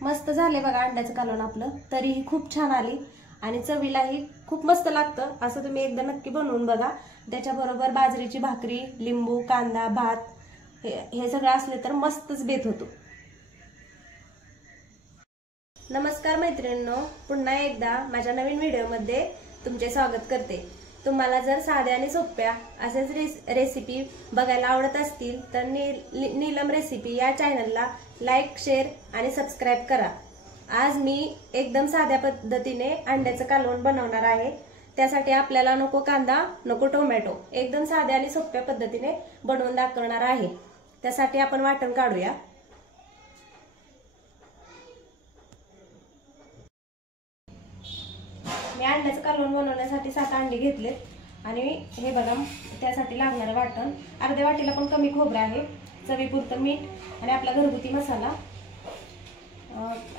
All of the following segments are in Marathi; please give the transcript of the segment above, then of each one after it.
मस्त झाले बघा अंड्याचं कालवण आपलं, तरीही खूप छान आली आणि चवीलाही खूप मस्त लागतं। असं तुम्ही एकदा नक्की बनवून बघा। त्याच्याबरोबर बाजरीची भाकरी, लिंबू, कांदा, भात हे सगळं असले तर मस्तच बेत होतो। नमस्कार मैत्रिणींनो, पुन्हा एकदा माझ्या नवीन व्हिडिओमध्ये तुमचे स्वागत करते। तुम्हाला जर साध्या आणि सोप्या असेच रेसिपी बघायला आवडत असतील तर नीलम रेसिपी या चॅनलला लाईक, शेअर आणि सबस्क्राइब करा। आज मी एकदम साध्या पद्धतीने अंड्याचं कालवण बनवणार आहे। त्यासाठी आपल्याला नको कांदा, नको टोमॅटो, एकदम साध्या आणि सोप्या पद्धतीने बनवून दाखवणार आहे। त्यासाठी आपण वाटण काढूया। मी अंड्याचं कालवण बनवण्यासाठी 7 अंडी घेतलेत आणि हे बघा त्यासाठी लागणारे वाटण अर्ध्या वाटीला पण कमी खोबरं आहे, चवीपुरतं मीठ आणि आपला घरगुती मसाला,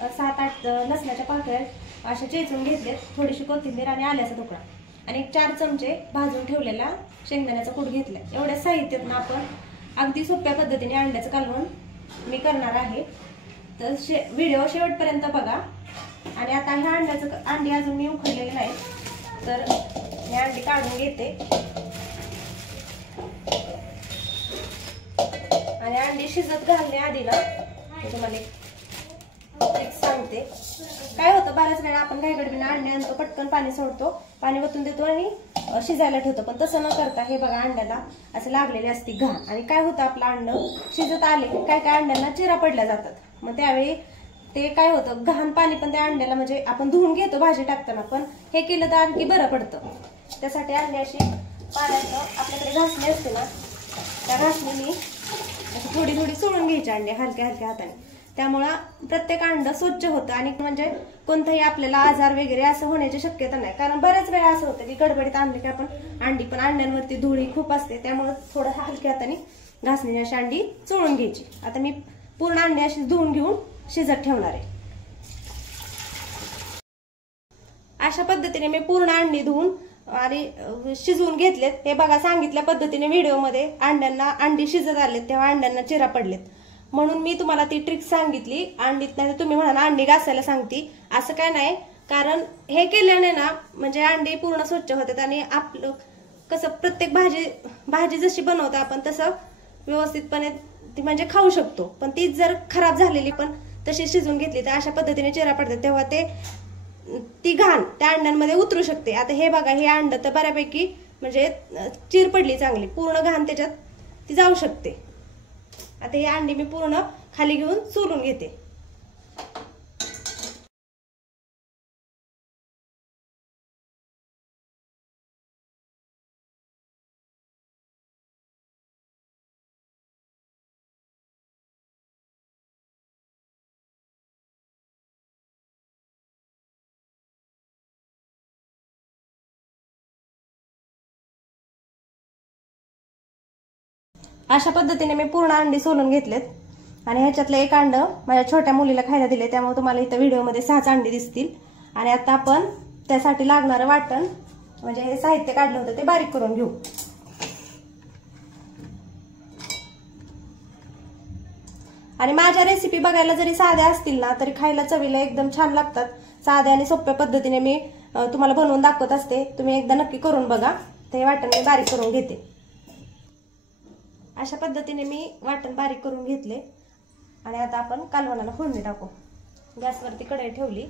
7-8 लसणाच्या पाकळ्या अशा चेचून घेतलेत, थोडीशी कोथिंबीर आणि आल्याचा तुकडा आणि 4 चमचे भाजून ठेवलेला शेंगदाण्याचा कूट घेतलाय। एवढ्या साहित्यातून आपण अगदी सोप्या पद्धतीने अंड्याचं कालवण मी करणार आहे। तर व्हिडिओ शेवटपर्यंत बघा। आणि आता ह्या अंडी अजून मी उकडलेले नाही, तर हे अंडी काढून घेते आणि अंडी शिजत घालणे आधी ना तुम्हाला एक सांगते। काय होतं, बऱ्याच वेळा आपण काही गडबडीने अंडे आणतो, पटकन पाणी सोडतो, पाणी वतून देतो आणि शिजायला ठेवतो, पण तसं न करता हे बघा अंड्याला असं लागलेली असती घाण। आणि काय होतं, आपलं अंड शिजत आले की काय काय अंड्यांना चिरा पडल्या जातात, मग त्यावेळी ते काय होतं, घाण पाणी पण त्या अंड्याला म्हणजे आपण धुवून घेतो भाजी टाकताना, पण हे केलं तर आणखी बरं पडतं। त्यासाठी अंडी अशी पाण्यात आपल्याकडे घासणी असते ना, त्या घासणीने थोडी थोडी चोळून घ्यायची अंडे हलक्या हलक्या हाताने। त्यामुळं प्रत्येक अंड स्वच्छ होतं आणि म्हणजे कोणताही आपल्याला आजार वगैरे असं होण्याची शक्यता नाही। कारण बऱ्याच वेळा असं होतं की गडबडीत आणले की आपण अंडी, पण अंड्यांवरती धुळी खूप असते, त्यामुळे थोडं हलक्या हाताने घासणीने अशी अंडी चोळून घ्यायची। आता मी पूर्ण अंडी अशी धुवून घेऊन शिजत ठेवणार आहे। अशा पद्धतीने मी पूर्ण अंडी धुवून आणि शिजवून घेतलेत। हे बघा सांगितल्या पद्धतीने व्हिडिओमध्ये अंडी शिजत आलेत तेव्हा अंड्यांना चिरा पडलेत, म्हणून मी तुम्हाला ती ट्रिक सांगितली अंडीत। नाही तुम्ही म्हणा अंडी घासायला सांगती, असं काय नाही, कारण हे केल्याने ना म्हणजे अंडी पूर्ण स्वच्छ होतात आणि आपलं कसं प्रत्येक भाजी जशी बनवतो आपण तसं व्यवस्थितपणे ती म्हणजे खाऊ शकतो। पण ती जर खराब झालेली पण तशी शिजून घेतली तर अशा पद्धतीने चिरा पडतात, तेव्हा ती घाण त्या अंड्यांमध्ये उतरू शकते। आता हे बघा, हे अंड तर बऱ्यापैकी म्हणजे चिर पडली चांगली, पूर्ण घाण त्याच्यात ती जाऊ शकते। आता ही अंडी मी पूर्ण खाली घेऊन सोलून घेते। अशा पद्धतीने मी पूर्ण अंडी सोलून घेतलेत आणि ह्याच्यातलं एक अंड माझ्या छोट्या मुलीला खायला दिले, त्यामुळे तुम्हाला इथं व्हिडिओमध्ये 6 अंडी दिसतील। आणि आता आपण त्यासाठी लागणारं वाटण म्हणजे हे साहित्य काढलं होतं ते बारीक करून घेऊ। आणि माझ्या रेसिपी बघायला जरी साध्या असतील ना तरी खायला चवीला एकदम छान लागतात। साध्या आणि सोप्या पद्धतीने मी तुम्हाला बनवून दाखवत असते, तुम्ही एकदा नक्की करून बघा। ते वाटण मी बारीक करून घेते। अशा पद्धतीने मी वाटण बारीक करून घेतले आणि आता आपण कालवणाला फोडणी टाकू। गॅसवरती कढई ठेवली,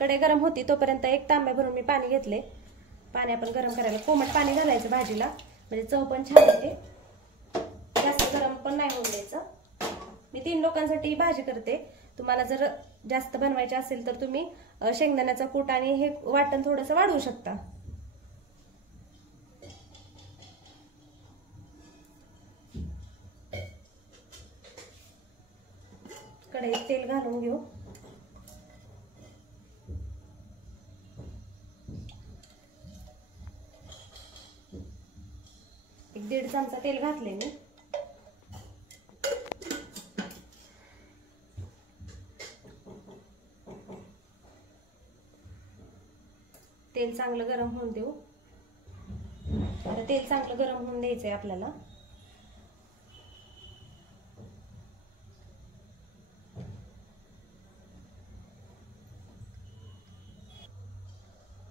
कढई गरम होती तोपर्यंत 1 तांब्या भरून मी पाणी घेतले। पाणी आपण गरम करायला, कोमट पाणी घालायचं भाजीला, म्हणजे चव पण छान येते, जास्त गरम पण नाही होऊ द्यायचं। मी 3 लोकांसाठी भाजी करते, तुम्हाला जर जास्त बनवायचे असेल तर तुम्ही शेंगदाण्याचा कूट आणि हे वाटण थोडंसं वाढवू शकता। कढईत तेल घालून घेऊ। एक 1.5 चमचा तेल घातले मी। तेल चांगलं गरम होऊन देऊ। आता तेल चांगलं गरम होऊन द्यायचंय आपल्याला।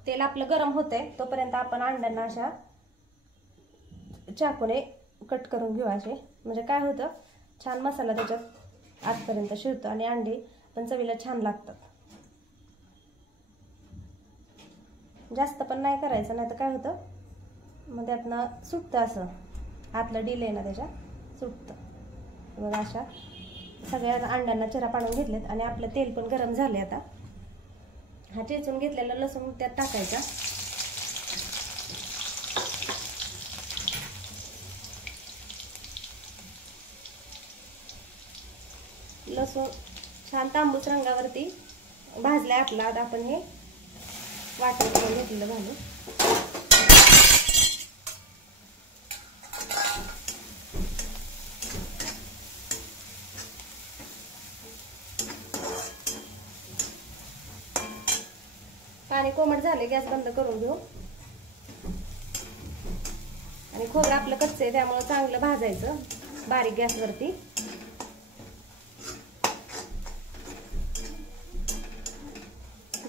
तेल आपलं गरम होतंय तोपर्यंत आपण अंड्यांना अशा चाकूने कट करून घेऊ असे. म्हणजे काय होतं, छान मसाला त्याच्यात आतपर्यंत शिरतो आणि अंडी पण चवीला छान लागतात. जास्त पण नाही करायचं, नाही तर काय होतं मग त्यातनं सुटतं, असं आतलं डिले ना त्याच्या सुटतं. बघा अशा सगळ्या अंड्यांना चिरा पाडून घेतलेत आणि आपलं तेल पण गरम झाले. आता हा चेचून घेतलेला लसूण त्यात टाकायचा. लसूण छान तांबूस रंगावरती भाजलाय आपला. आता आपण हे वाटण करून घेतलेलं घालू. पाणी कोमट झाले, गॅस बंद करून घेऊ. आणि खोबरं आपलं कच्चं आहे त्यामुळे चांगलं भाजायचं बारीक गॅसवरती.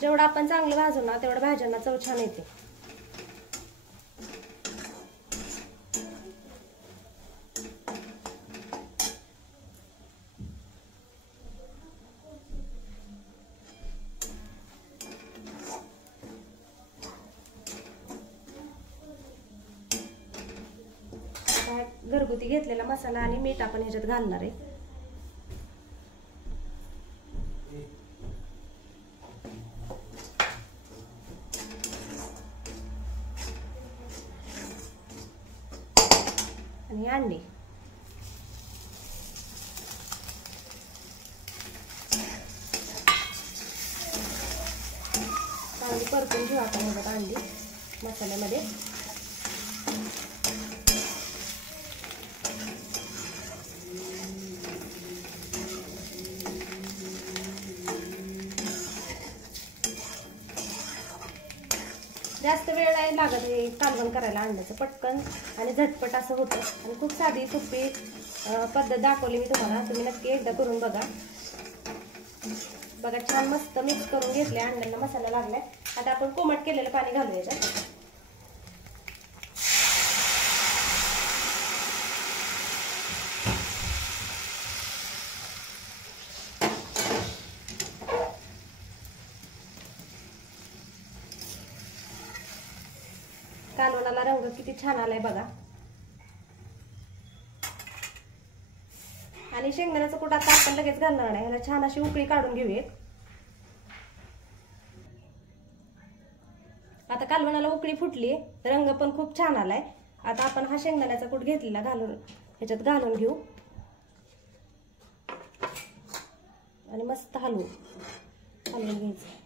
जेवढं आपण चांगलं भाजू ना तेवढं भाज्यांना चव छान येते. घरगुती घेतलेला मसाला आणि मीठ आपण ह्याच्यात घालणार आहे. आणि अंडी चांगली परतून घेऊ आपण ह्याच्यात अंडी मसाल्यामध्ये. जास्त वेळ नाही लागत हे कालवण करायला अंड्याचं, पटकन आणि झटपट असं होतं. आणि खूप साधी सोपी पद्धत दाखवली मी तुम्हाला. तुम्ही नक्की एकदा करून बघा. बघा छान मस्त मिक्स करून घेतले, अंड्यांना मसाला लागलाय. आता आपण कोमट केलेलं पाणी घालू याच्यात. कालवणाला रंग किती छान आलाय बघा. आणि शेंगदाण्याचं कूट आता आपण लगेच घालणार नाही, ह्याला छान अशी उकळी काढून घेऊयात. आता कालवणाला उकळी फुटली, रंग पण खूप छान आलाय. आता आपण हा शेंगदाण्याचा कूट घेतलेला ह्याच्यात घालून घेऊ आणि मस्त हलवून घ्यायचं.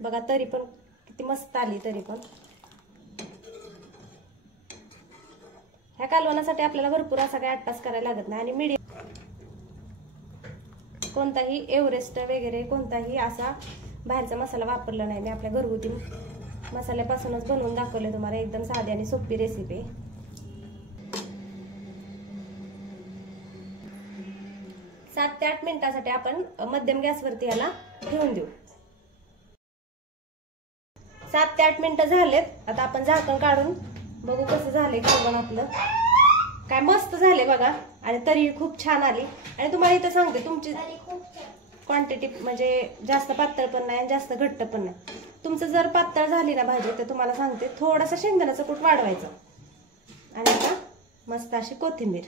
बघा तरी पण किती मस्त आली. तरी पण ह्या कालवणासाठी आपल्याला भरपूर असा काही आटपास करायला लागत नाही. आणि मीडियम कोणताही एव्हरेस्ट वगैरे कोणताही असा बाहेरचा मसाला वापरला नाही मी. आपल्या घरगुती मसाल्यापासूनच बनवून दाखवले तुम्हाला. एकदम साधी आणि सोपी रेसिपी. 7 ते 8 मिनिटांसाठी आपण मध्यम गॅसवरती याला ठेवून देऊ. 7 ते 8 मिनिटं झालेत. आता आपण झाकण काढून बघू कसं झालंय कालवण आपलं. काय मस्त झाले बघा. आणि तरी खूप छान आली. आणि तुम्हाला इथं सांगते तुमची क्वांटिटी म्हणजे जास्त पातळ पण नाही जास्त घट्ट पण नाही. तुमचं जर पातळ झाली ना भाजी तर तुम्हाला सांगते थोडासा शेंगदाण्याचं कूट वाढवायचं. आणि आता मस्त अशी कोथिंबीर.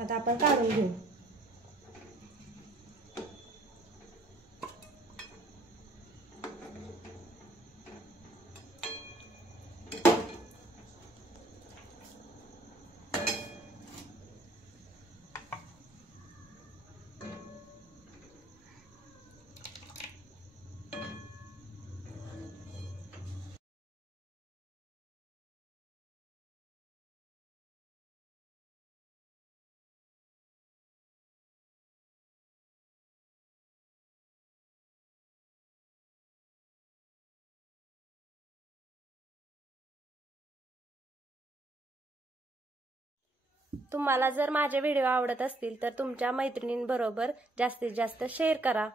आता आपण काढून घेऊ. तुम्हाला जर माझे व्हिडिओ आवडत असतील तर तुमच्या मैत्रिणींबरोबर जास्तीत जास्त शेअर करा.